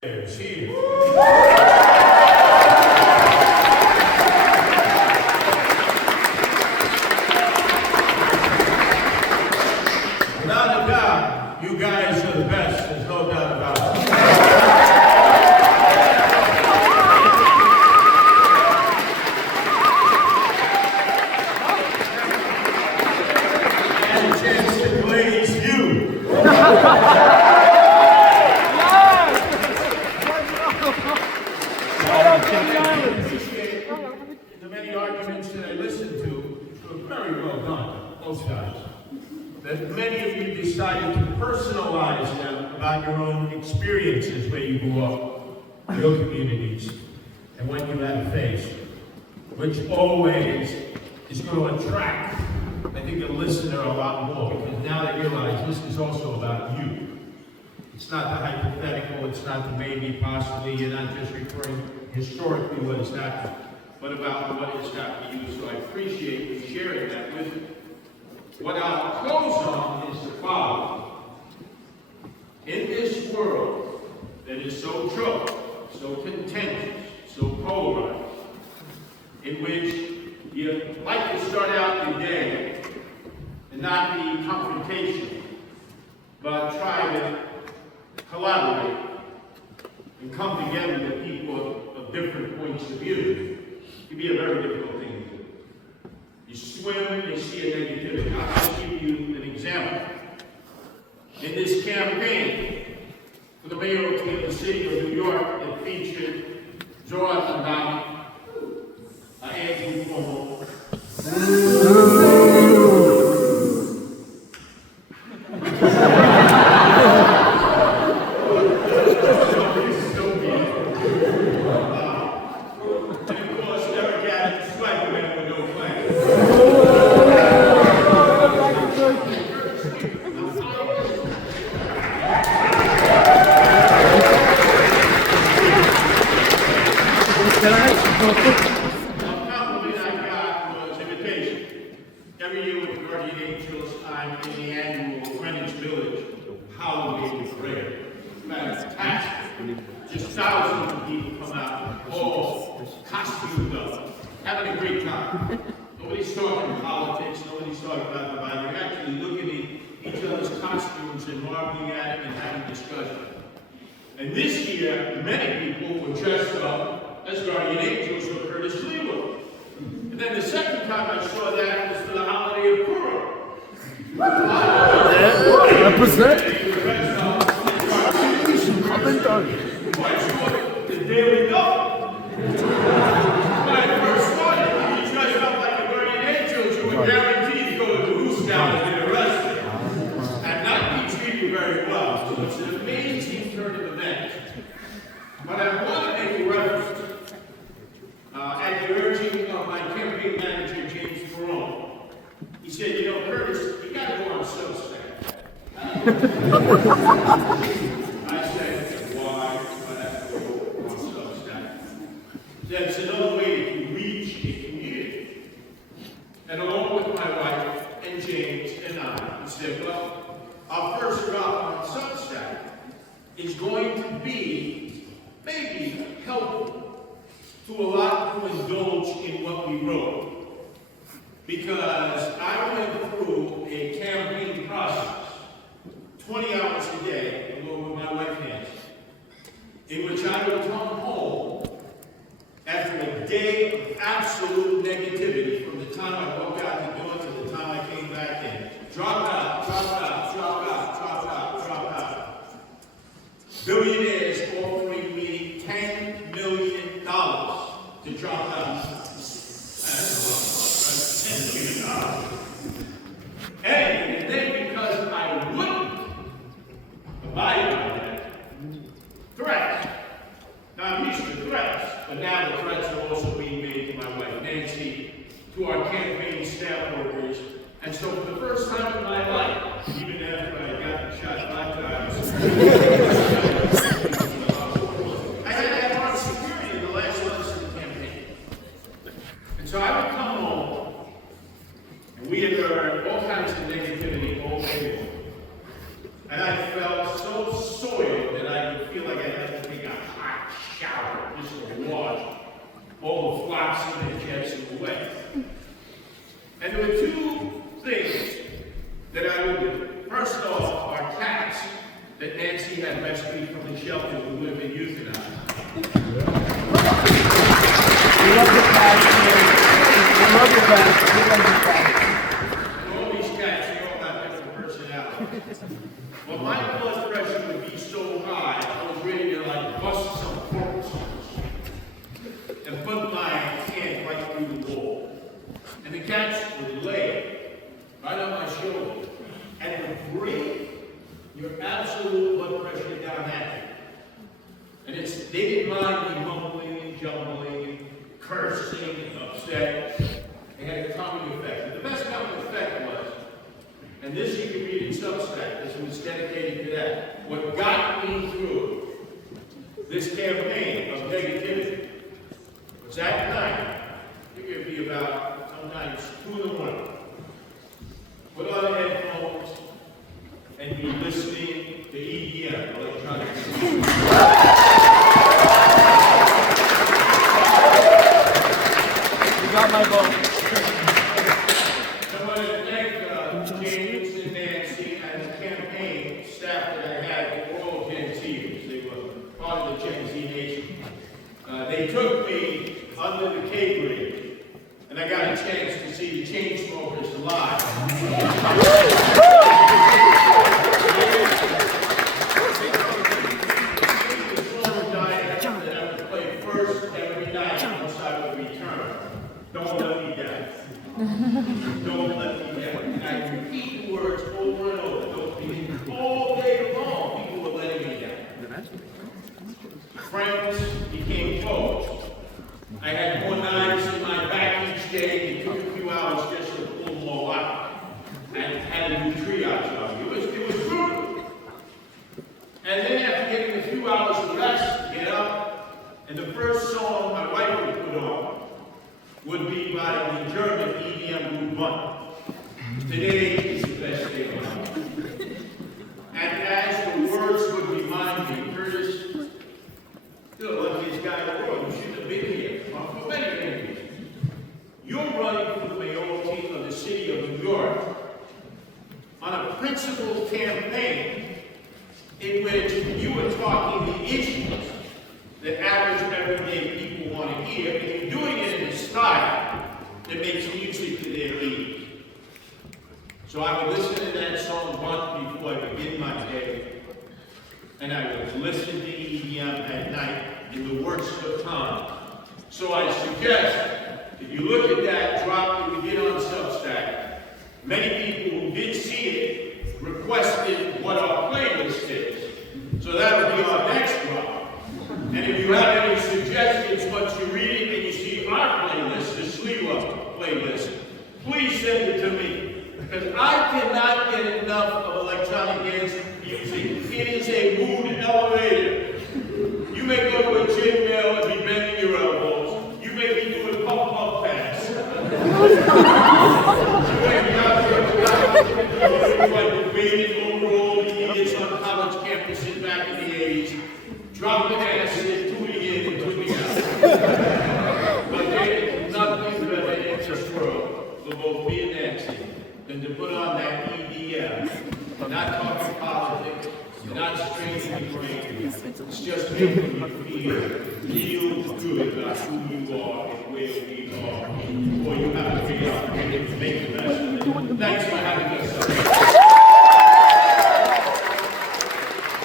Here. Without a doubt, you guys are the best. There's no doubt about it. And a chance to glaze you. The many arguments that I listened to were very well done, both sides. That many of you decided to personalize them about your own experiences where you grew up, your communities, and what you had to face, which always is going to attract, I think, the listener a lot more, because now they realize this is also about you. It's not the hypothetical, it's not the maybe, possibly, you're not just referring historically what has happened, but about what has happened to you. So I appreciate you sharing that with me. What I'll close on is the following. In this world that is so choked, so contentious, so polarized, in which you like to start out your day and not be confrontational, but try to collaborate and come together with people of different points of view, it can be a very difficult thing to do. You swim and you see a negativity. I'll just give you an example. In this campaign for the mayoralty of the city of New York that featured Zora Tandami, Andrew Cuomo, every year with the Guardian Angels, I'm in the annual Greenwich Village Halloween parade. Fantastic. Just thousands of people come out, all costumed up, having a great time. Nobody's talking politics, nobody's talking about the body. You're actually looking at each other's costumes and marveling at it and having discussion. And this year, many people were dressed up as Guardian Angels for Curtis Sliwa. And then the second time I saw that was for the holiday of Purim. Represent. The Daily Double. When I first started, you dressed up like the Guardian Angels, you were guaranteed to go to the Roost Down and get arrested. And not be treated very well. So it's an amazing turn of events. But I want to make a reference at the urging of my campaign manager, James Perone. He said, you know, Curtis, you got to go on Substack. I said, why? I have to go on Substack. That's another way to reach a community. And along with my wife and James and I, he said, well, our first drop on Substack is going to be maybe helpful to a lot who indulge in what we wrote. Because I went through a campaign process, 20 hours a day, along with my wife Nancy, in which I would come home after a day of absolute negativity from the time I walked out the door to the time I came back in. Drop out, drop out, drop out, drop out, drop out. Billionaires offering me $10 million to drop out. $10 million. And then because I wouldn't abide by that, threats. Now I'm used to threats, but now the threats are also being made to my wife Nancy, to our campaign staff workers, and so for the first time in my life, even after I got shot 5 times, I had to have armed security in the last months of the campaign. And so I would come home, and we had heard all kinds of negativity all day long. And I felt so soiled that I would feel like I had to take a flops him and jets him away. And there were two things that I would do. First off, our cats that Nancy had rescued from the shelter who would have been euthanized. We love the cats. We love the cats. We love the cats. And all these cats, they all have different personalities. Well, my blood pressure would be so high, I was ready to like bust some corpses and put my hand right through the wall. And the cats would lay right on my shoulder and would bring your absolute blood pressure down at you. And they didn't mind me mumbling and jumbling and cursing and upset. They had a calming effect. And the best calming effect was, and this you can read in Substack, this was dedicated to that, what got me through this campaign of negativity was that night, it would be about, sometimes 2 in the morning, put on headphones and be listening to EDM, electronic music. You got my vote. I want to thank James and Nancy and the campaign staff that I had, were all Gen Zers. They were part of the Gen Z Nation. They took me under the K Bridge, and I got a chance to see the Chainsmokers live. That I would play first every night once I would return. Don't let me down. Don't let me down. And I repeat the words over and over. Don't be all day long. People were letting me down. Friends became foes. I had more knives in my back each day. It took a few hours just to pull them all out. I had to do triage on me. It was brutal. And then after getting a few hours of rest, get up, and the first song my wife would put on would be by the German EDM group One. Today is the best day of my life. And as the words would remind me, Curtis, you're the luckiest guy in the world. You shouldn't have been here for many reasons. You're running for the mayoralty of the city of New York on a principled campaign in which you were talking the issues that average everyday people want to hear, and you're doing it in a style that makes music to their ears. So I would listen to that song once before I begin my day, and I would listen to EDM at night in the worst of times. So I suggest, if you look at that drop that we did on Substack, many people who did see it requested what our playlist is. So that'll be our next drop. And if you have any suggestions once you read it and you see our playlist, the Sliwa playlist, please send it to me. Because I cannot get enough of electronic dance music. It is a mood elevator. You may go to a gym now and be bending your elbows. You may be doing pump pass. You may be out there like waiting over all the idiots on college campuses back in the 80s, dropping acid, tuning in and tuning out. But there is nothing better in this world for both me and Nancy than to put on that EDM. We're not talking politics, we're not straining the brain. It's just making you feel good about who you are and where we are, or you have